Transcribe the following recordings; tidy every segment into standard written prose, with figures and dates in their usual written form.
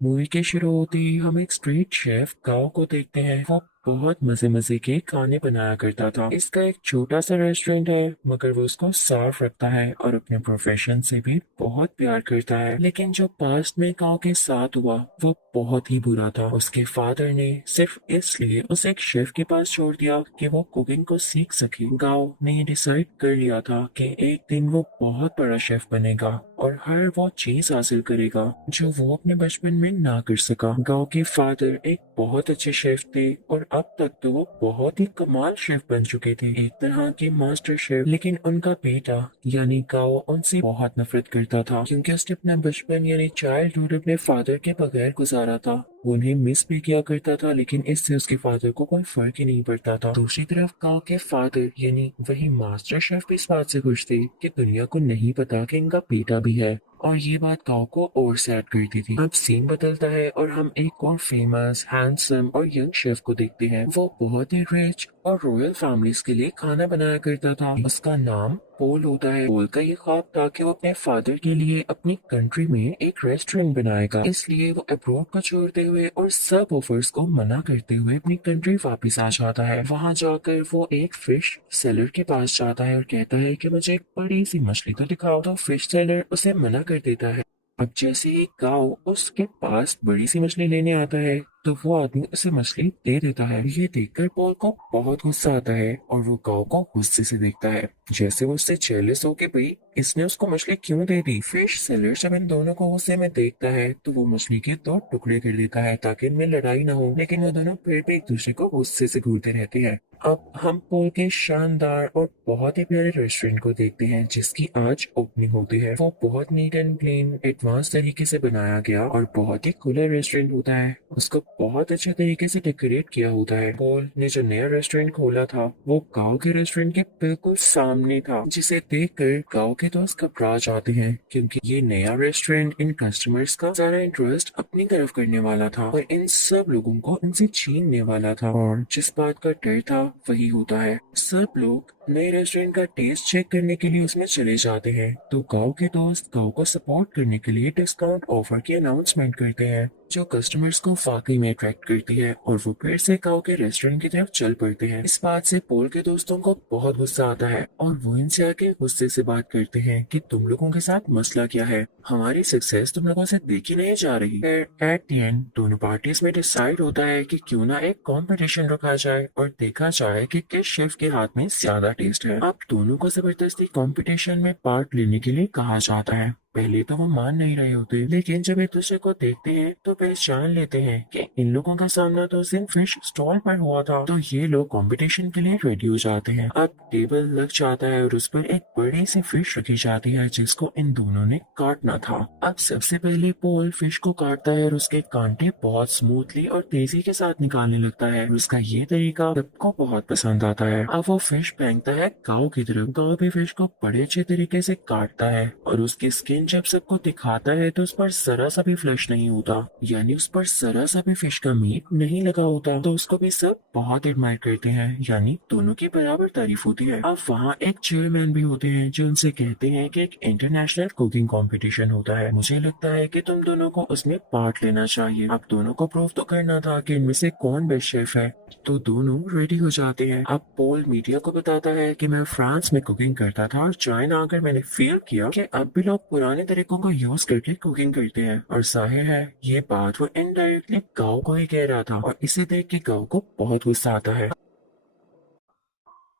Movie के शुरू होते ही हम एक स्ट्रीट शेफ गाओ को देखते हैं। वो बहुत मजे मजे के खाने बनाया करता था। इसका एक छोटा सा रेस्टोरेंट है, मगर वो उसको साफ रखता है और अपने प्रोफेशन से भी बहुत प्यार करता है। लेकिन जो पास्ट में गाओ के साथ हुआ वो बहुत ही बुरा था। उसके फादर ने सिर्फ इसलिए उसे एक शेफ के पास छोड़ दिया कि वो कुकिंग को सीख सके। गाओ ने ये डिसाइड कर लिया था कि एक दिन वो बहुत बड़ा शेफ बनेगा और हर वो चीज हासिल करेगा जो वो अपने बचपन में ना कर सका। गांव के फादर एक बहुत अच्छे शेफ थे और अब तक तो वो बहुत ही कमाल शेफ बन चुके थे, एक तरह के मास्टर शेफ। लेकिन उनका बेटा यानी गांव उनसे बहुत नफरत करता था, क्योंकि उसने अपना बचपन यानी चाइल्डहुड अपने फादर के बगैर गुजारा था। वो उन्हें मिस भी किया करता था, लेकिन इससे उसके फादर को कोई फर्क ही नहीं पड़ता था। दूसरी तरफ गांव के फादर यानी वही मास्टर शेफ भी इस बात से खुश थे कि दुनिया को नहीं पता कि इनका बेटा भी है, और ये बात गांव को और सैड करती थी। अब सीन बदलता है और हम एक और फेमस हैंडसम और यंग शेफ को देखते हैं। वो बहुत ही रिच और रॉयल फैमिलीज के लिए खाना बनाया करता था। उसका नाम पोल होता है। पोल का ये ख्वाब था कि वो अपने फादर के लिए अपनी कंट्री में एक रेस्टोरेंट बनाएगा, इसलिए वो अब्रॉड को छोड़ते हुए और सब ऑफर्स को मना करते हुए अपनी कंट्री वापस आ जाता है। वहाँ जाकर वो एक फिश सेलर के पास जाता है और कहता है कि मुझे एक बड़ी सी मछली तो दिखाओ। तो फिश सेलर उसे मना कर देता है। अब जैसे ही गांव उसके पास बड़ी सी मछली लेने आता है तो वो आदमी उसे मछली दे देता है। ये देखकर पॉल को बहुत गुस्सा आता है और वो गांव को गुस्से से देखता है, जैसे वो उससे जेलस हो के भाई इसने उसको मछली क्यों दे दी। फिश सेलर जब इन दोनों को गुस्से में देखता है तो वो मछली के दो टुकड़े कर देता है ताकि इनमें लड़ाई ना हो, लेकिन वो दोनों फिर भी एक दूसरे को गुस्से से घूरते रहते हैं। अब हम पोल के शानदार और बहुत ही प्यारे रेस्टोरेंट को देखते हैं जिसकी आज ओपनिंग होती है। वो बहुत नीट एंड क्लीन एडवांस तरीके से बनाया गया और बहुत ही खुला रेस्टोरेंट होता है। उसको बहुत अच्छे तरीके से डेकोरेट किया होता है। पॉल ने जो नया रेस्टोरेंट खोला था वो गांव के रेस्टोरेंट के बिल्कुल सामने था, जिसे देखकर गांव के दोस्त घबरा जाते हैं, क्योंकि ये नया रेस्टोरेंट इन कस्टमर्स का सारा इंटरेस्ट अपनी तरफ करने वाला था और इन सब लोगों को इनसे छीनने वाला था। और जिस बात का डर था वही होता है। सब लोग नए रेस्टोरेंट का टेस्ट चेक करने के लिए उसमें चले जाते हैं, तो गांव के दोस्त गांव को सपोर्ट करने के लिए डिस्काउंट ऑफर की अनाउंसमेंट करते हैं, जो कस्टमर्स को वाकई में अट्रैक्ट करती है और वो फिर से गांव के रेस्टोरेंट की तरफ चल पड़ते हैं। इस बात से पोल के दोस्तों को बहुत गुस्सा आता है और वो इनसे आके गुस्से से बात करते हैं कि तुम लोगों के साथ मसला क्या है, हमारी सक्सेस तुम लोगों से देखी नहीं जा रही। एट द एंड दोनों पार्टीज में डिसाइड होता है कि क्यों ना एक कंपटीशन रखा जाए और देखा जाए कि किस शेफ के हाथ में ज्यादा टेस्ट है। अब दोनों को जबरदस्ती कंपटीशन में पार्ट लेने के लिए कहा जाता है। पहले तो वो मान नहीं रहे होते, लेकिन जब एक दूसरे को देखते हैं तो पहचान लेते हैं कि इन लोगों का सामना तो उस दिन फिश स्टॉल पर हुआ था, तो ये लोग कंपटीशन के लिए रेडी हो जाते हैं। अब टेबल लग जाता है और उस पर एक बड़ी सी फिश रखी जाती है जिसको इन दोनों ने काटना था। अब सबसे पहले पोल फिश को काटता है और उसके कांटे बहुत स्मूथली और तेजी के साथ निकालने लगता है। उसका ये तरीका सबको बहुत पसंद आता है। अब वो फिश फेंकता है गाँव की तरफ। गाँव भी फिश को बड़े अच्छे तरीके से काटता है और उसकी स्किन जब सबको दिखाता है तो उस पर जरा सा भी फ्लैश नहीं होता, यानी उस पर जरा सा भी फिश का मीट नहीं लगा होता, तो उसको भी सब बहुत एडमायर करते हैं, यानी दोनों की बराबर तारीफ होती है। अब वहाँ एक चेयरमैन भी होते हैं जो उनसे कहते हैं कि एक इंटरनेशनल कुकिंग कंपटीशन होता है, मुझे लगता है कि तुम दोनों को उसमें पार्ट लेना चाहिए। अब दोनों को प्रूव तो करना था कि इनमें से कौन बेस्ट शेफ है, तो दोनों रेडी हो जाते हैं। अब पोल मीडिया को बताता है कि मैं फ्रांस में कुकिंग करता था और चाइना आकर मैंने फील किया कि अब भी लोग पुराने तरीकों को यूज करके कुकिंग करते हैं, और जाहिर है ये बात वो इनडायरेक्टली गाँव को ही कह रहा था, और इसे देख के गाँव को बहुत गुस्सा आता है।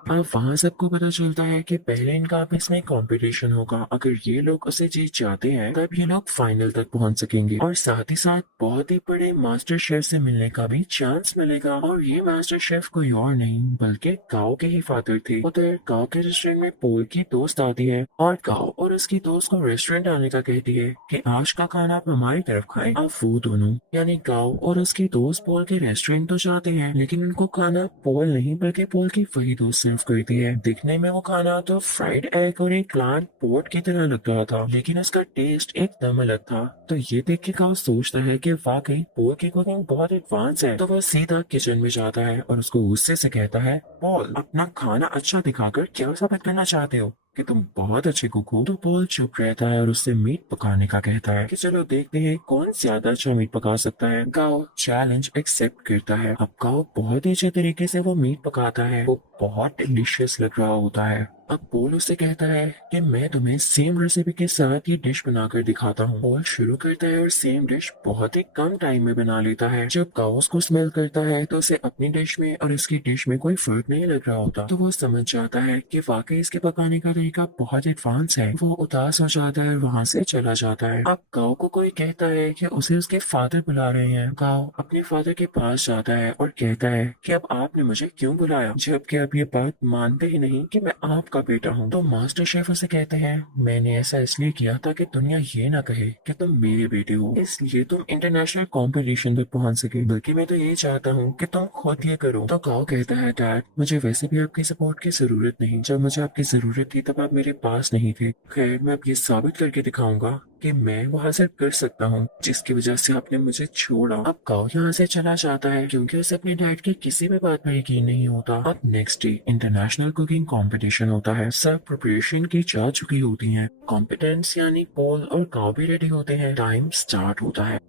अब वहाँ सबको पता चलता है कि पहले इनका आपस में कंपटीशन होगा। अगर ये लोग उसे जीत जाते हैं तब ये लोग फाइनल तक पहुँच सकेंगे और साथ ही साथ बहुत ही बड़े मास्टर शेफ से मिलने का भी चांस मिलेगा। और ये मास्टर शेफ कोई और नहीं बल्कि गाँव के ही फादर थे। उधर गाँव के रेस्टोरेंट में पोल की दोस्त आती है और गाँव और उसकी दोस्त को रेस्टोरेंट आने का कहती है कि आज का खाना आप हमारी तरफ खाएं। अब वो दोनों यानी गाँव और उसकी दोस्त पोल के रेस्टोरेंट तो जाते हैं, लेकिन उनको खाना पोल नहीं बल्कि पोल की वही दोस्त सर्व करती है। दिखने में वो खाना तो फ्राइड एग और एक प्लांट पोट की तरह लग रहा था, लेकिन उसका टेस्ट एकदम अलग था। तो ये देख के गाँव सोचता है कि वाकई पोल की कुकिंग बहुत एडवांस है, तो वो सीधा किचन में जाता है और उसको गुस्से से कहता है, पॉल अपना खाना अच्छा दिखाकर क्या साबित करना चाहते हो। कि तुम बहुत अच्छे कुक हो। तो पॉल चुप रहता है और उससे मीट पकाने का कहता है कि चलो देखते हैं कौन ज्यादा अच्छा मीट पका सकता है। गाओ चैलेंज एक्सेप्ट करता है। अब गाओ बहुत ही अच्छे तरीके से वो मीट पकाता है, वो बहुत डिलीशियस लग रहा होता है। अब पॉल उससे कहता है कि मैं तुम्हें सेम रेसिपी के साथ ये डिश बनाकर दिखाता हूँ। पॉल शुरू करता है और सेम डिश बहुत ही कम टाइम में बना लेता है। जब गाओ उसको स्मेल करता है तो उसे अपनी डिश में और इसकी डिश में कोई फर्क नहीं लग रहा होता। तो वो समझ जाता है कि वाकई इसके पकाने का तरीका बहुत एडवांस है। वो उदास हो जाता है और वहाँ से चला जाता है। अब गाओ को कोई कहता है कि उसे उसके फादर बुला रहे हैं। गाओ अपने फादर के पास जाता है और कहता है कि अब आपने मुझे क्यों बुलाया, जबकि आप ये बात मानते ही नहीं कि मैं आपका बेटा हूँ। तो मास्टर शेफ उसे कहते हैं मैंने ऐसा इसलिए किया ताकि दुनिया ये ना कहे कि तुम मेरे बेटे हो, इसलिए तुम इंटरनेशनल कंपटीशन तक पहुंच सके, बल्कि मैं तो ये चाहता हूँ कि तुम खुद ये करो। तो गाओ कहता है डैड मुझे वैसे भी आपकी सपोर्ट की जरूरत नहीं, जब मुझे आपकी जरूरत थी तब आप मेरे पास नहीं थे। खैर मैं अब ये साबित करके दिखाऊंगा कि मैं वो हासिल कर सकता हूँ जिसकी वजह से आपने मुझे छोड़ा। अब गाओ यहाँ से चला जाता है क्योंकि उसे अपने डैड की किसी भी बात पर यकीन नहीं होता। अब next day international cooking competition होता है। सब प्रिपरेशन की जा चुकी होती हैं। कॉम्पिटेंट्स यानी पॉल और गाओ भी रेडी होते हैं। टाइम स्टार्ट होता है।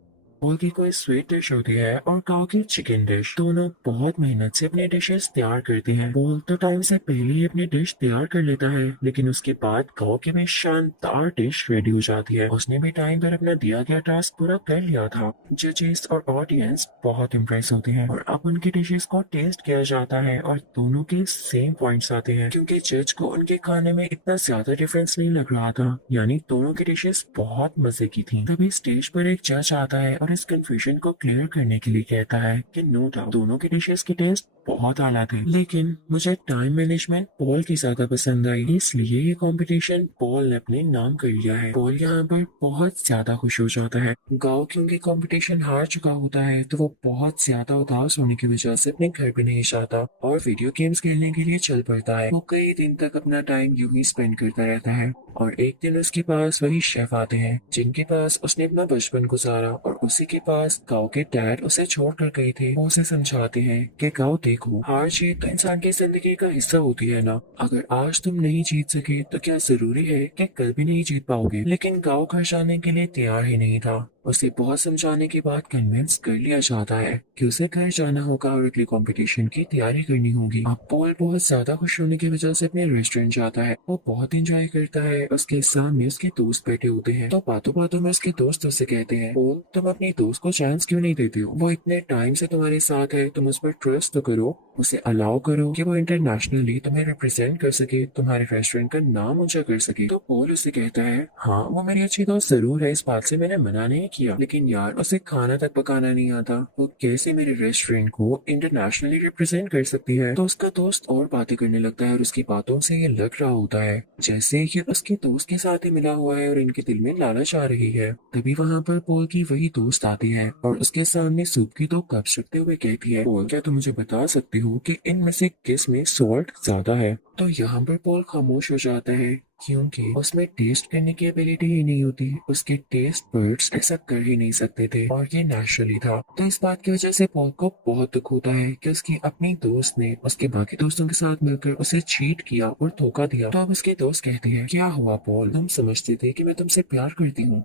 पॉल की कोई स्वीट डिश होती है और गाओ की चिकन डिश। दोनों बहुत मेहनत से अपनी डिशेस तैयार करते हैं। पॉल तो टाइम से पहले ही अपनी डिश तैयार कर लेता है, लेकिन उसके बाद गाओ की भी शानदार डिश रेडी हो जाती है। उसने भी टाइम पर अपना दिया गया टास्क पूरा कर लिया था। जजेस और ऑडियंस बहुत इम्प्रेस होते हैं और अब उनकी डिशेस को टेस्ट किया जाता है और दोनों के सेम पॉइंट्स आते हैं क्योंकि जज को उनके खाने में इतना ज्यादा डिफरेंस नहीं लग रहा था, यानी दोनों की डिशेस बहुत मजे की थी। तभी स्टेज पर एक जज आता है और इस कंफ्यूजन को क्लियर करने के लिए कहता है कि नो डाउट दोनों के डिशेस के टेस्ट बहुत आला थे, लेकिन मुझे टाइम मैनेजमेंट पॉल की ज्यादा पसंद आई, इसलिए ये कंपटीशन पॉल ने अपने नाम कर लिया है। पॉल यहाँ पर बहुत ज्यादा खुश हो जाता है। गाओ क्योंकि कंपटीशन हार चुका होता है तो वो बहुत ज्यादा उदास होने की वजह से अपने घर भी नहीं जाता और वीडियो गेम्स खेलने के लिए चल पड़ता है। वो कई दिन तक अपना टाइम यूं ही स्पेंड करता रहता है और एक दिन उसके पास वही शेफ आते हैं जिनके पास उसने अपना बचपन गुजारा और उसी के पास गाओ के डैड उसे छोड़ कर गए थे। वो उसे समझाते हैं कि गाओ देखो हार जीत तो इंसान की जिंदगी का हिस्सा होती है ना, अगर आज तुम नहीं जीत सके तो क्या जरूरी है कि कल भी नहीं जीत पाओगे। लेकिन गाओ घर जाने के लिए तैयार ही नहीं था। उसे बहुत समझाने के बाद कन्विंस कर लिया जाता है कि उसे घर जाना होगा और अगले कंपटीशन की तैयारी करनी होगी। अब पॉल बहुत ज्यादा खुश होने की वजह से अपने रेस्टोरेंट जाता है। वो बहुत एंजॉय करता है। उसके सामने उसके दोस्त बैठे होते हैं तो बातों बातों में उसके दोस्त उससे कहते हैं पॉल तुम अपनी दोस्त को चांस क्यों नहीं देते हो, वो इतने टाइम से तुम्हारे साथ है, तुम उस पर ट्रस्ट तो करो, उसे अलाउ करो कि वो इंटरनेशनली तुम्हें रिप्रेजेंट कर सके, तुम्हारे रेस्टोरेंट का नाम ऊंचा कर सके। तो पॉल उसे कहता है हाँ वो मेरी अच्छी दोस्त जरूर है, इस बात से मैंने मना नहीं किया, लेकिन यार उसे खाना तक पकाना नहीं आता, वो कैसे मेरे रेस्टोरेंट को इंटरनेशनली रिप्रेजेंट कर सकती है। तो उसका दोस्त और बातें करने लगता है और उसकी बातों से ये लग रहा होता है जैसे ये उसके दोस्त के साथ ही मिला हुआ है और इनके दिल में लालच आ रही है। तभी वहाँ पर पॉल की वही दोस्त आती है और उसके सामने सूप की 2 कप्स रखते हुए कहती है पॉल क्या तुम मुझे बता सकते हो कि इनमें से किस में सॉल्ट ज्यादा है। तो यहाँ पर पॉल खामोश हो जाता है क्योंकि उसमें टेस्ट करने की एबिलिटी ही नहीं होती, उसके टेस्ट बर्ड्स ऐसा कर ही नहीं सकते थे और ये नेचुरली था। तो इस बात की वजह से पॉल को बहुत दुख होता है कि उसकी अपनी दोस्त ने उसके बाकी दोस्तों के साथ मिलकर उसे चीट किया और धोखा दिया। तो अब उसके दोस्त कहते हैं क्या हुआ पॉल, तुम समझते थे कि मैं तुमसे प्यार करती हूँ।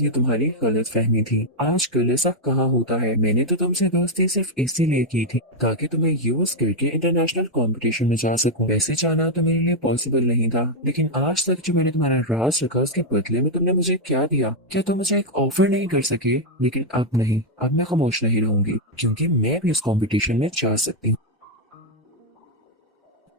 ये तुम्हारी गलत फहमी थी, आजकल ऐसा कहाँ होता है, मैंने तो तुमसे दोस्ती सिर्फ इसीलिए की थी ताकि तुम्हें यूज करके इंटरनेशनल कंपटीशन में जा सकूं। वैसे जाना तो मेरे लिए पॉसिबल नहीं था, लेकिन आज तक जो मैंने तुम्हारा राज रखा उसके बदले में तुमने मुझे क्या दिया, क्या तुम मुझे एक ऑफर नहीं कर सके। लेकिन अब नहीं, अब मैं खामोश नहीं रहूंगी क्योंकि मैं भी उस कंपटीशन में जा सकती हूँ।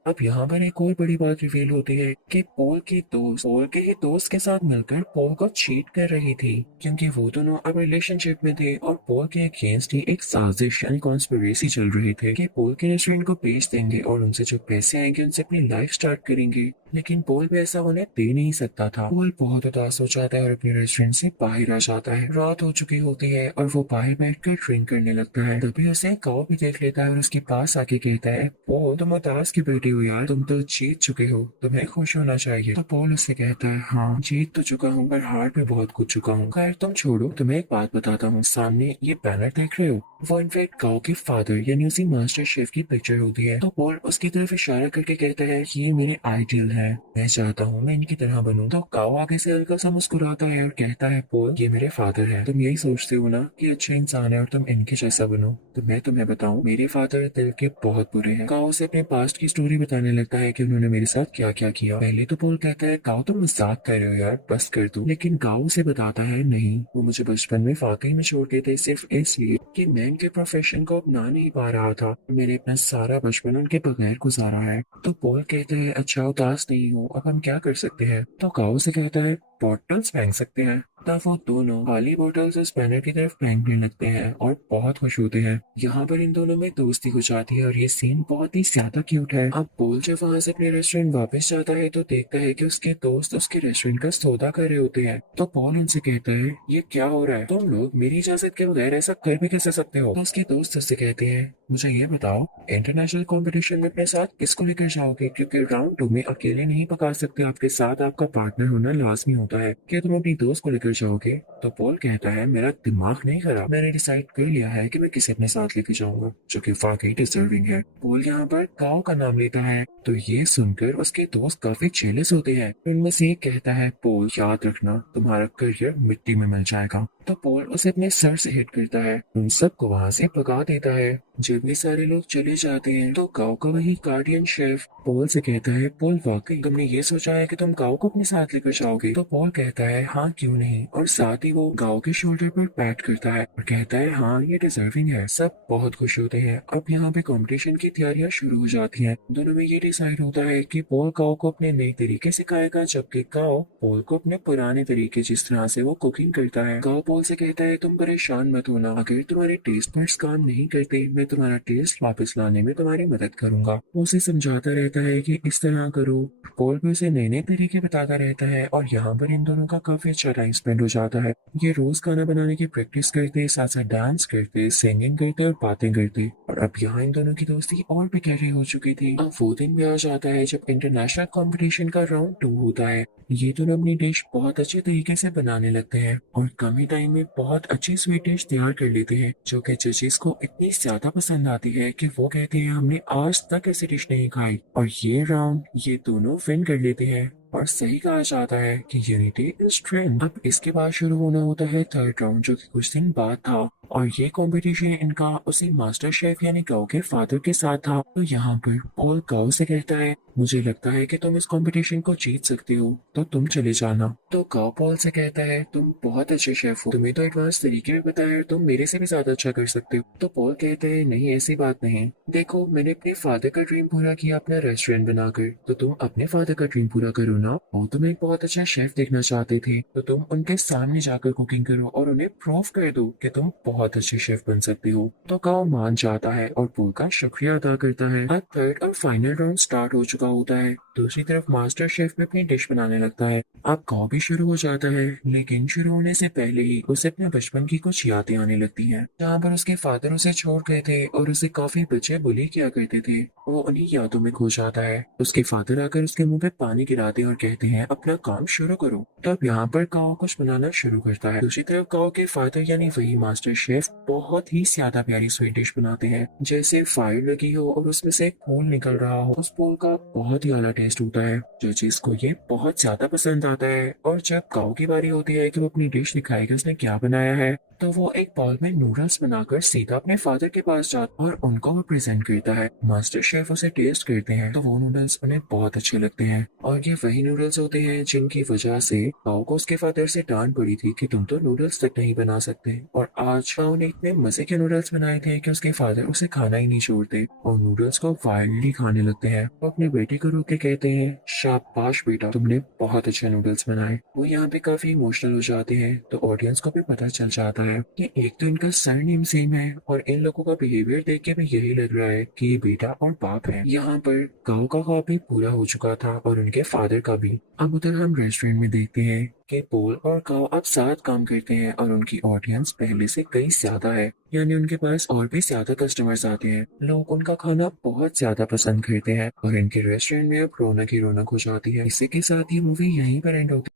अब यहाँ पर एक और बड़ी बात रिवील होती है कि पॉल के ही दोस्त के साथ मिलकर पॉल को चीट कर रही थी क्योंकि वो दोनों अब रिलेशनशिप में थे और पॉल के अगेंस्ट ही एक साजिश यानी कॉन्स्पिरेसी चल रही थी कि पॉल के रेस्टोरेंट को बेच देंगे और उनसे जो पैसे आएंगे उनसे अपनी लाइफ स्टार्ट करेंगे। लेकिन पॉल भी ऐसा होने दे नहीं सकता था। पॉल बहुत उदास हो जाता है और अपने रेस्टोरेंट से बाहर आ जाता है। रात हो चुकी होती है और वो बाहर बैठकर ड्रिंक करने लगता है। तभी उसे गाँव भी देख लेता है और उसके पास आके कहता है पॉल तुम उदास की बेटी हो यार, तुम तो जीत चुके हो, तुम्हें खुश होना चाहिए। तो पॉल उससे कहता है हाँ जीत तो चुका हूँ पर हार भी बहुत कुछ चुका हूँ। खैर तुम छोड़ो, तुम्हें एक बात बताता हूँ, सामने ये बैनर देख रहे हो, वो इनफेक्ट गाँव के फादर यानी उसी मास्टर शेफ की पिक्चर होती है। तो पॉल उसकी तरफ इशारा करके कहता है ये मेरे आइडियल है है, मैं चाहता हूँ मैं इनकी तरह बनूं। तो काओ आगे से हल्का सा मुस्कुराता है और कहता है, पोल ये मेरे फादर है, तुम यही सोचते हो ना कि अच्छे इंसान है और तुम इनके जैसा बनो। तो मैं तुम्हें बताऊं, मेरे फादर दिल के बहुत बुरे हैं। काओ से अपने पास्ट की स्टोरी बताने लगता है कि उन्होंने मेरे साथ क्या क्या किया। पहले तो पोल कहता है, काओ तुम मजाक कर रहे हो यार, बस कर दो। लेकिन काओ से बताता है, नहीं, वो मुझे बचपन में वाकई में छोड़ गए थे, सिर्फ इसलिए कि मैं इनके प्रोफेशन को अपना नहीं पा रहा था। मैंने अपना सारा बचपन उनके बगैर गुजारा है। तो पॉल कहता है, अच्छा उदास नहीं हो, अब हम क्या कर सकते हैं। तो काओ से कहता है, बॉटल्स फेंक सकते हैं। तब वो दोनों खाली बोतल्स उस बैनर की तरफ फेंकने लगते हैं और बहुत खुश होते हैं। यहाँ पर इन दोनों में दोस्ती हो जाती है और ये सीन बहुत ही ज्यादा क्यूट है। अब पॉल जब वहाँ से अपने रेस्टोरेंट वापस जाता है तो देखता है कि उसके दोस्त उसके रेस्टोरेंट का सौदा कर रहे होते हैं। तो पॉल उनसे कहता है, ये क्या हो रहा है, तुम लोग मेरी इजाजत के बगैर ऐसा कर भी कैसे सकते हो। तो उसके दोस्त उससे कहते हैं, मुझे ये बताओ, इंटरनेशनल कंपटीशन में अपने साथ किसको लेकर जाओगे, क्योंकि राउंड 2 में अकेले नहीं पका सकते, आपके साथ आपका पार्टनर होना लाजमी होता है। क्या तुम अपनी दोस्त को लेकर जाओगे। तो पॉल कहता है, मेरा दिमाग नहीं खराब, मैंने डिसाइड कर लिया है कि मैं किसे अपने साथ लेके जाऊंगा जो कि वाकई डिजर्विंग है। पॉल यहाँ पर काओ का नाम लेता है। तो ये सुनकर उसके दोस्त काफी जेलस होते हैं। उनमें से एक कहता है, पॉल याद रखना, तुम्हारा करियर मिट्टी में मिल जाएगा। तो पॉल उसे अपने सर से हिट करता है, उन सबको वहाँ से भगा देता है। जब ये सारे लोग चले जाते हैं तो काओ का वही गार्डियन शेफ पॉल से कहता है, पॉल वाकई तुमने ये सोचा है कि तुम काओ को अपने साथ लेकर जाओगे। तो पॉल कहता है, हाँ क्यों नहीं, और साथ ही वो काओ के शोल्डर पर पैट करता है और कहता है, हाँ ये डिजर्विंग है। सब बहुत खुश होते हैं। अब यहाँ पे कंपटीशन की तैयारियां शुरू हो जाती हैं। दोनों में ये डिसाइड होता है कि पॉल काओ को अपने नए तरीके सिखाएगा, जबकि काओ पॉल को अपने पुराने तरीके, जिस तरह से वो कुकिंग करता है। काओ पॉल से कहता है, तुम परेशान मत होना, अगर तुम्हारे टेस्ट बड्स काम नहीं करते, मैं तुम्हारा टेस्ट वापस लाने में तुम्हारी मदद करूंगा। वो उसे समझाता रहता है कि इस तरह करो। पॉल भी उसे नए नए तरीके बताता रहता है और यहाँ पर इन दोनों का काफी अच्छा टाइम स्पेंड हो जाता है। ये रोज खाना बनाने की प्रैक्टिस करते, साथ साथ डांस करते, सिंगिंग करते और बातें करते। और अब यहाँ इन दोनों की दोस्ती और भी गहरी हो चुकी थी। अब वो दिन भी आ जाता है जब इंटरनेशनल कंपटीशन का राउंड 2 होता है। ये दोनों अपनी डिश बहुत अच्छे तरीके से बनाने लगते हैं और कम ही टाइम में बहुत अच्छी स्वीट डिश तैयार कर लेते हैं, जो कि जजेस को इतनी ज्यादा पसंद आती है कि वो कहते हैं, हमने आज तक ऐसी डिश नहीं खाई। और ये राउंड ये दोनों विन कर लेते हैं और सही कहा जाता है कि यूनिटी इज स्ट्रेंथ। अब इसके बाद शुरू होना होता है थर्ड राउंड, जो कि कुछ दिन बाद था। और ये कंपटीशन इनका उसी मास्टर शेफ यानी काओ के फादर के साथ था। तो यहाँ पर पॉल काओ से कहता है, मुझे लगता है कि तुम इस कंपटीशन को जीत सकती हो, तो तुम चले जाना। तो काओ पॉल से कहता है, तुम बहुत अच्छे शेफ हो, तुम्हें तो एडवांस तरीके में बताया, तुम मेरे से भी ज्यादा अच्छा कर सकते हो। तो पॉल कहते हैं, नहीं ऐसी बात नहीं, देखो मैंने अपने फादर का ड्रीम पूरा किया अपना रेस्टोरेंट बनाकर, तो तुम अपने फादर का ड्रीम पूरा करो ना। वो तुम एक बहुत अच्छा शेफ देखना चाहते थे, तो तुम उनके सामने जाकर कुकिंग करो और उन्हें प्रूव कर दो कि तुम बहुत अच्छे शेफ बन सकते हो। तो काओ मान जाता है और पॉल का शुक्रिया अदा करता है। अब थर्ड और फाइनल राउंड स्टार्ट हो चुका होता है। दूसरी तरफ मास्टर शेफ भी अपनी डिश बनाने लगता है। अब काओ भी शुरू हो जाता है, लेकिन शुरू होने से पहले ही उसे अपने बचपन की कुछ यादें आने लगती हैं, जहाँ पर उसके फादर उसे छोड़ गए थे और उसे काफी बच्चे बुली किया करते थे। वो उन्हीं यादों में खो जाता है। उसके फादर आकर उसके मुंह पे पानी गिराते और कहते हैं, अपना काम शुरू करो। तब यहाँ पर काओ कुछ बनाना शुरू करता है। दूसरी तरफ काओ के फादर यानी वही मास्टर शेफ बहुत ही ज्यादा प्यारी स्वीट डिश बनाते हैं, जैसे फायर लगी हो और उसमें से फूल निकल रहा हो। उस फूल का बहुत ही अलग टेस्ट होता है, जजेस को ये बहुत ज्यादा पसंद आता है। और जब काओ की बारी होती है कि वो अपनी डिश दिखाएगा उसने क्या बनाया है, तो वो एक बाउल में नूडल्स बनाकर सीधा अपने फादर के पास जाता और उनको वो प्रेजेंट करता है। मास्टर शेफ उसे टेस्ट करते हैं तो वो नूडल्स उन्हें बहुत अच्छे लगते हैं और ये वही नूडल्स होते हैं जिनकी वजह से काओ को उसके फादर से डांट पड़ी थी कि तुम तो नूडल्स तक नहीं बना सकते। और आज काओ ने इतने मजे के नूडल्स बनाए थे कि उसके फादर उसे खाना ही नहीं छोड़ते और नूडल्स को वाइल्डली खाने लगते हैं। वो अपने बेटे को रोक के कहते हैं, शाबाश बेटा, तुमने बहुत अच्छे नूडल्स बनाए। वो यहाँ पे काफी इमोशनल हो जाते हैं। तो ऑडियंस को भी पता चल जाता है कि एक तो इनका सरनेम सेम है और इन लोगों का बिहेवियर देख के भी यही लग रहा है कि ये बेटा और बाप है। यहाँ पर काओ का ख्वाब भी पूरा हो चुका था और उनके फादर का भी। अब उधर हम रेस्टोरेंट में देखते हैं कि पॉल और काओ अब साथ काम करते हैं और उनकी ऑडियंस पहले से कई ज्यादा है, यानी उनके पास और भी ज्यादा कस्टमर्स आते हैं। लोग उनका खाना बहुत ज्यादा पसंद करते हैं और इनके रेस्टोरेंट में अब रौनक ही रौनक हो जाती है। इसी के साथ ये मूवी यहीं पर एंड होती है।